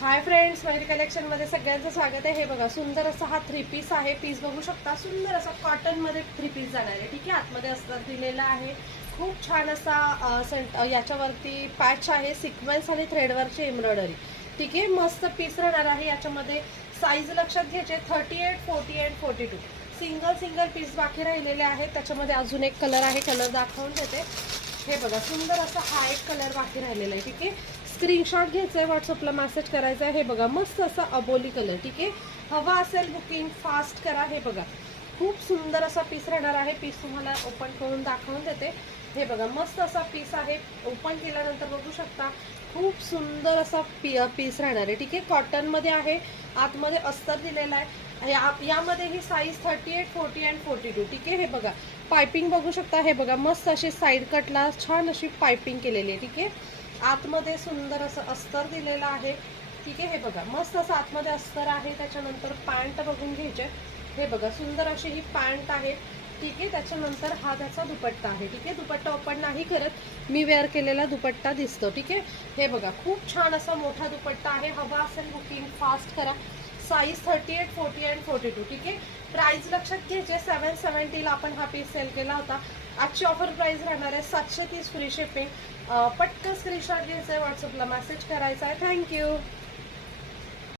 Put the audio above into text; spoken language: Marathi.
हाय फ्रेंड्स, मयूरी कलेक्शन मध्ये सगळ्यांचं स्वागत आहे। हे बघा, सुंदर असा हा थ्री पीस आहे। पीस बघू शकता, सुंदर असा कॉटन मध्ये थ्री पीस जाणार आहे। ठीक आहे, आतमध्ये अस्तर दिलेला आहे। खूप छान असा याच्यावरती पॅच आहे, सिक्वेन्स आणि थ्रेडवरची एम्ब्रॉयडरी। ठीक आहे, मस्त पीस राहणार आहे। याच्यामध्ये साईज लक्षात घ्यायचे 38, 40 आणि 42 सिंगल पीस बाकी राहिलेले आहेत। त्याच्यामध्ये अजून एक कलर आहे, कलर दाखवून देते। हे बघा, सुंदर असा हा एक कलर बाकी राहिलेला आहे। ठीक आहे, स्क्रीनशॉट घ्यायचा आहे, व्हॉट्सअपला मेसेज करायचा आहे। हे बघा, मस्त असा अबोली कलर। ठीक आहे, हवा असेल बुकिंग फास्ट करा। हे बघा, खूप सुंदर असा पीस राहणार आहे। पीस तुम्हाला ओपन करून दाखवून देते। हे बघा, मस्त असा पीस आहे। ओपन केल्यानंतर बघू शकता, खूप सुंदर असा पीस राहणार आहे। ठीक आहे, कॉटन मध्ये आहे, आतमध्ये अस्तर दिलेला आहे। यामध्ये ही साईज 38, 40 आणि 42। ठीक आहे, हे बघा, पायपिंग बघू शकता। हे बघा, मस्त अशी साईड कटला छान अशी पायपिंग केलेली आहे। ठीक आहे, आतमध्ये सुंदर असं अस्तर दिलेलं आहे। ठीक आहे, हे बघा, मस्त असं आतमध्ये अस्तर आहे। त्याच्यानंतर पॅन्ट बघून घ्यायचे। हे बघा, सुंदर अशी ही पॅन्ट आहे। ठीक आहे, त्याच्यानंतर हा त्याचा दुपट्टा आहे। ठीक आहे, दुपट्टा ओपन नाही करत, मी वेअर केलेला दुपट्टा दिसतो। ठीक आहे, हे बघा, खूप छान असा मोठा दुपट्टा आहे। हवा असेल बुकिंग फास्ट करा। साईज 38, 40 आणि 42। ठीक आहे, प्राइस लक्षात घ्यायचे 770 ला आपण हा पीस सेल केला होता। आजची ऑफर प्राइस राहणार आहे 730 फ्री शिपिंग। पटकन स्क्रीनशॉट घ्यायचा आहे, व्हॉट्सअपला मेसेज करायचा आहे। थँक्यू।